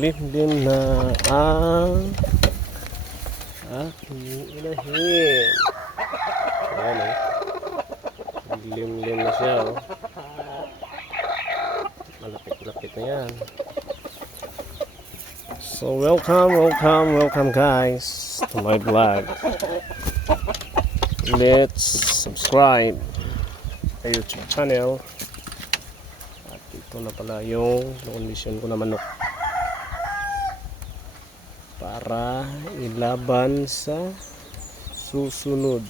Limlim na ang aking inahin. Ayan o. Limlim na siya o. Malapit-lapit na yan. So welcome guys to my vlog. Let's subscribe sa YouTube channel. At ito na pala yung condition ko na manok para ilaban sa susunod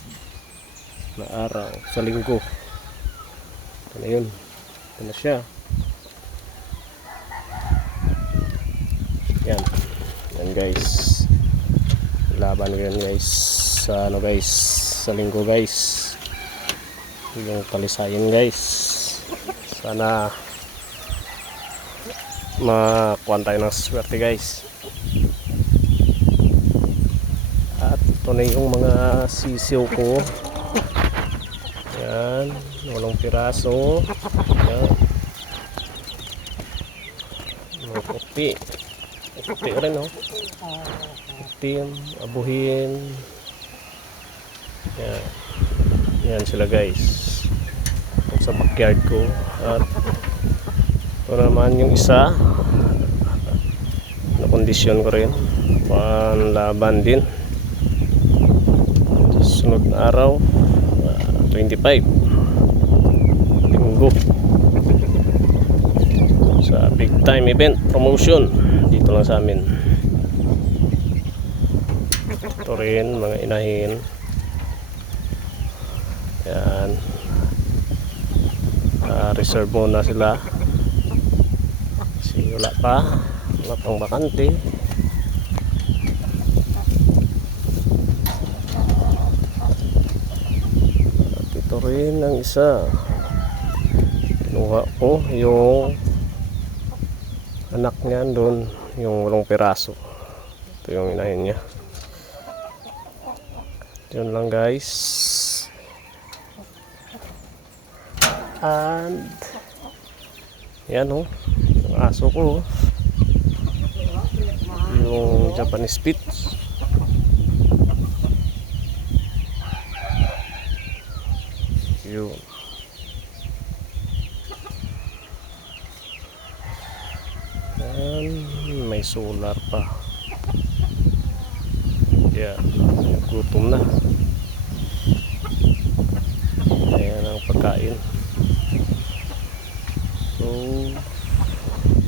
na araw sa linggo. Ito na yun, ito na siya. Yan guys, ilaban ko yan guys sa ano guys, sa linggo guys, yung palisayin guys. Sana makuha tayo ng swerte guys. Ito na yung mga sisiw ko. Yan, walang piraso. Yan. Mga puti. Puti rin oh. Puti, abuhin. Yan. Yan sila guys. Sa backyard ko. At ito naman yung isa. Na-kondisyon ko rin. Panlaban din. Sunod na araw 25 linggo sa big time event promotion dito lang sa amin. Ito rin mga inahin. Yan, reserve muna sila kasi wala pang bakante. Ito rin ang isa. Kinuha ko yung anak niya doon, yung walong piraso. Ito yung inahin niya. Yun lang guys. And yan oh, yung aso ko, yung Japanese Spitz. Yun. And may solar pa. Yan, gutom na. Ayan ang pagkain. So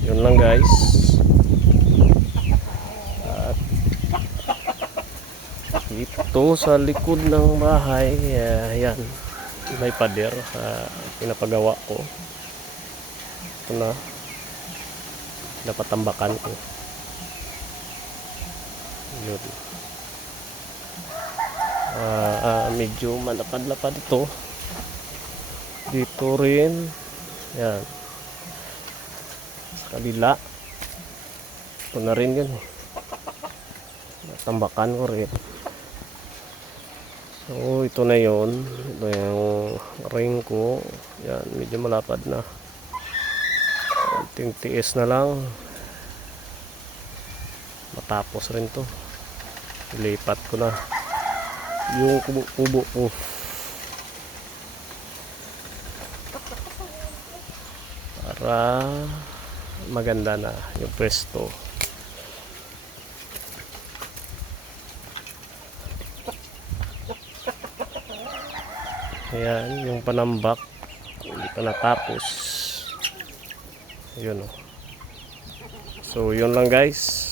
yun lang guys. At dito sa likod ng bahay, ayan, may pader, pinapagawa ko. Ito na, dapat tambakan ko. Yun. Medyo malapad-lapad ito. Dito rin, yan, sa kabila. Ito na rin yun, tambakan ko rin. So ito na yun. Ito yung ring ko. Yan, medyo malapad na. Konting tiis na lang, matapos rin to. Ilipat ko na yung kubo ko para maganda na yung pwesto. Ayan, yung panambak Hindi pa natapos. Yun oh. So yun lang guys.